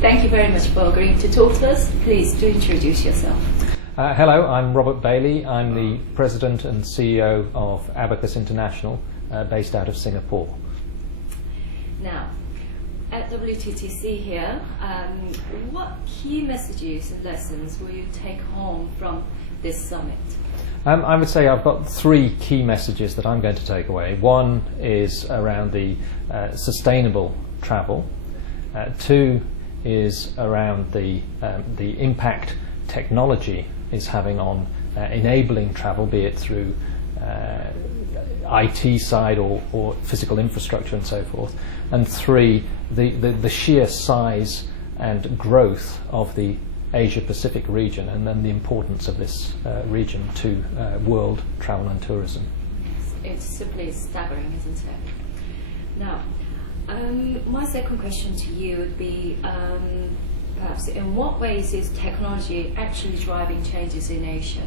Thank you very much for agreeing to talk to us. Please do introduce yourself. Hello, I'm Robert Bailey. I'm the President and CEO of Abacus International, based out of Singapore. Now, at WTTC here, what key messages and lessons will you take home from this summit? I would say I've got three key messages that I'm going to take away. One is around the sustainable travel. Two is around the impact technology is having on enabling travel, be it through IT side or physical infrastructure and so forth. And three, the sheer size and growth of the Asia-Pacific region, and then the importance of this region to world travel and tourism. It's simply staggering, isn't it? Now, my second question to you would be, perhaps, in what ways is technology actually driving changes in Asia?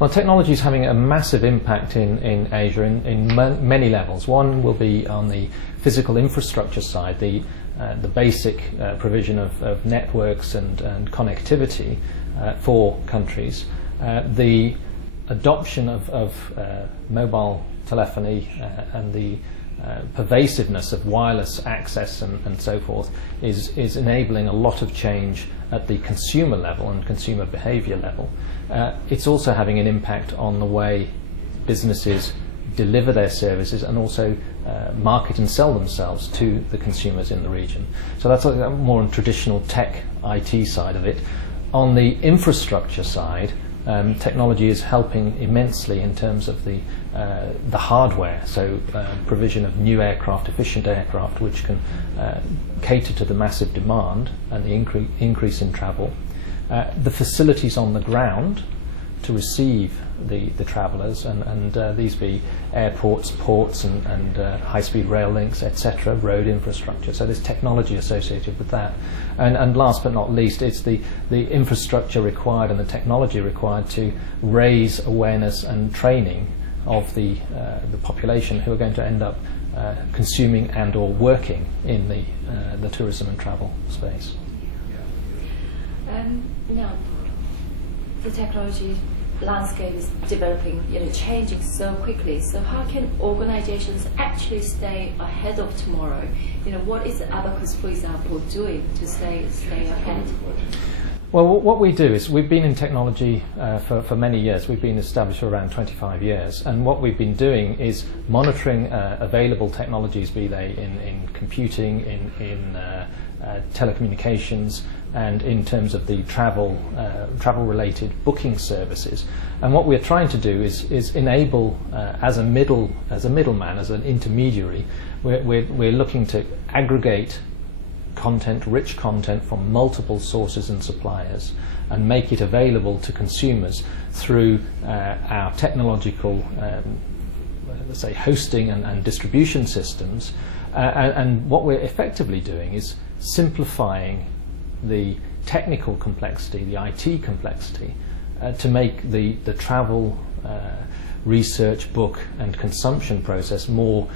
Well, technology is having a massive impact in Asia in many levels. One will be on the physical infrastructure side, the basic provision of networks and connectivity for countries. The adoption of mobile telephony and the pervasiveness of wireless access and so forth is enabling a lot of change at the consumer level and consumer behaviour level. It's also having an impact on the way businesses deliver their services and also market and sell themselves to the consumers in the region. So that's more on traditional tech IT side of it. On the infrastructure side, technology is helping immensely in terms of the hardware, so provision of new aircraft, efficient aircraft, which can cater to the massive demand and the increase in travel. The facilities on the ground to receive the travellers, and these be airports, ports and high-speed rail links, etc., road infrastructure. So there's technology associated with that. And last but not least, it's the infrastructure required and the technology required to raise awareness and training of the population who are going to end up consuming and or working in the tourism and travel space. Now, the technology landscape is developing, changing so quickly. So how can organizations actually stay ahead of tomorrow? What is Abacus, for example, doing to stay ahead? Well, what we do is we've been in technology for many years. We've been established for around 25 years. And what we've been doing is monitoring available technologies, be they in computing, in telecommunications, and in terms of the travel-related booking services. And what we're trying to do is enable, as a middleman, as an intermediary, we're looking to aggregate rich content from multiple sources and suppliers and make it available to consumers through our technological, let's say, hosting and distribution systems. And what we're effectively doing is simplifying the technical complexity, the IT complexity, to make the travel research, book and consumption process more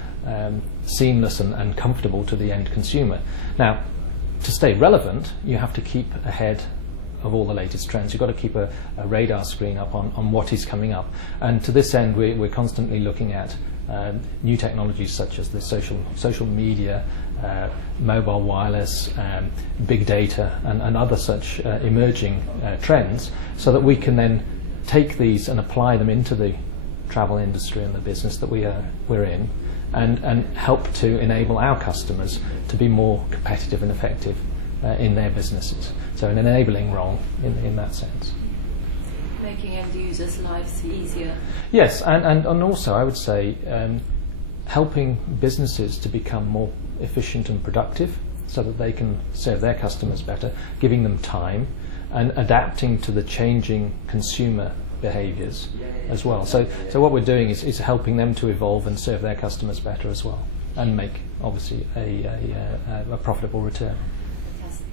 seamless and comfortable to the end consumer. Now, to stay relevant, you have to keep ahead of all the latest trends. You've got to keep a radar screen up on what is coming up. And to this end, we're constantly looking at new technologies such as the social media, mobile wireless, big data and other such emerging trends, so that we can then take these and apply them into the travel industry and the business that we're in, and help to enable our customers to be more competitive and effective in their businesses. So an enabling role in that sense. Making end users' lives easier. Yes, and also I would say helping businesses to become more efficient and productive so that they can serve their customers better, giving them time and adapting to the changing consumer behaviours as well. So what we're doing is helping them to evolve and serve their customers better as well, and make obviously a profitable return. Fantastic.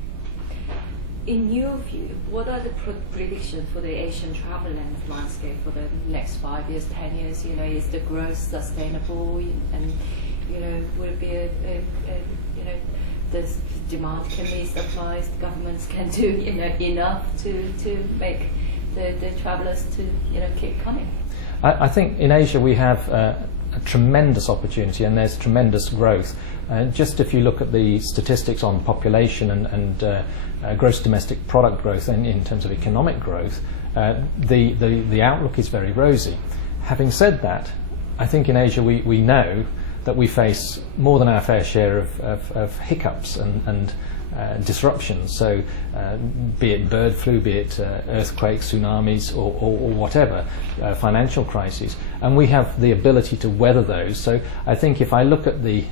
In your view, what are the predictions for the Asian travel landscape for the next 5 years, 10 years? Is the growth sustainable, and will it be this demand can meet supplies, governments can do enough to make the travellers to keep coming. I think in Asia we have a tremendous opportunity, and there's tremendous growth. Just if you look at the statistics on population and gross domestic product growth and in terms of economic growth, the outlook is very rosy. Having said that, I think in Asia we know that we face more than our fair share of hiccups and disruptions. So be it bird flu, be it earthquakes, tsunamis, or whatever, financial crises. And we have the ability to weather those. So I think if I look at the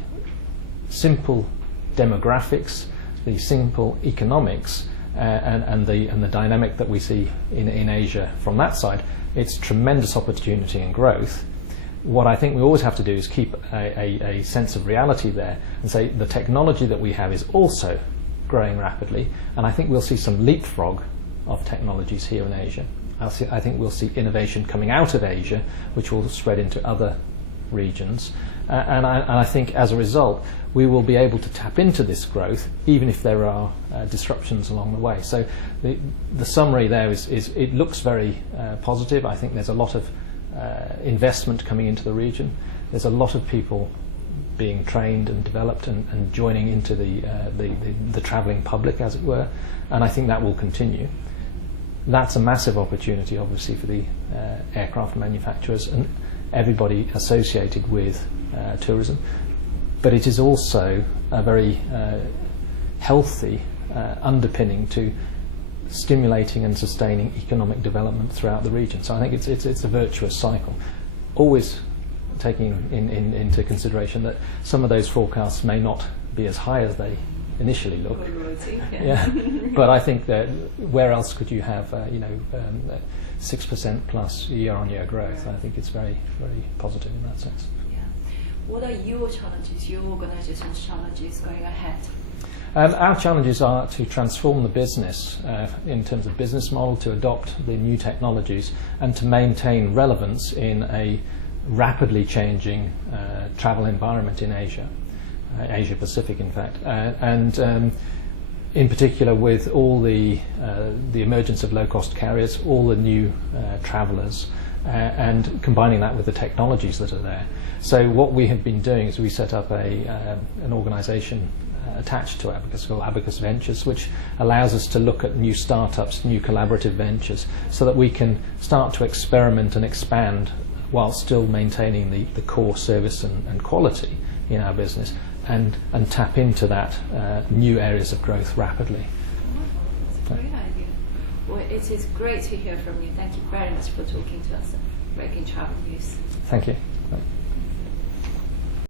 simple demographics, the simple economics, and the dynamic that we see in Asia from that side, it's tremendous opportunity and growth. What I think we always have to do is keep a sense of reality there and say the technology that we have is also growing rapidly, and I think we'll see some leapfrog of technologies here in Asia. I think we'll see innovation coming out of Asia, which will spread into other regions, and I think as a result we will be able to tap into this growth even if there are disruptions along the way. So the summary there is it looks very positive. I think there's a lot of investment coming into the region. There's a lot of people being trained and developed and joining into the travelling public, as it were, and I think that will continue. That's a massive opportunity, obviously, for the aircraft manufacturers and everybody associated with tourism, but it is also a very healthy underpinning to stimulating and sustaining economic development throughout the region. So I think it's a virtuous cycle, always taking into consideration that some of those forecasts may not be as high as they initially look. Yeah. But I think that where else could you have 6% plus year-on-year growth? I think it's very, very positive in that sense. Yeah. What are your challenges, your organisation's challenges going ahead? Our challenges are to transform the business in terms of business model, to adopt the new technologies, and to maintain relevance in a rapidly changing travel environment in Asia, Asia Pacific, in fact, and in particular with all the emergence of low-cost carriers, all the new travellers, and combining that with the technologies that are there. So what we have been doing is we set up an organisation attached to Abacus called Abacus Ventures, which allows us to look at new startups, new collaborative ventures, so that we can start to experiment and expand while still maintaining the core service and quality in our business, and tap into that new areas of growth rapidly. That's a great idea. Well, it is great to hear from you. Thank you very much for talking to us and breaking travel news. Thank you.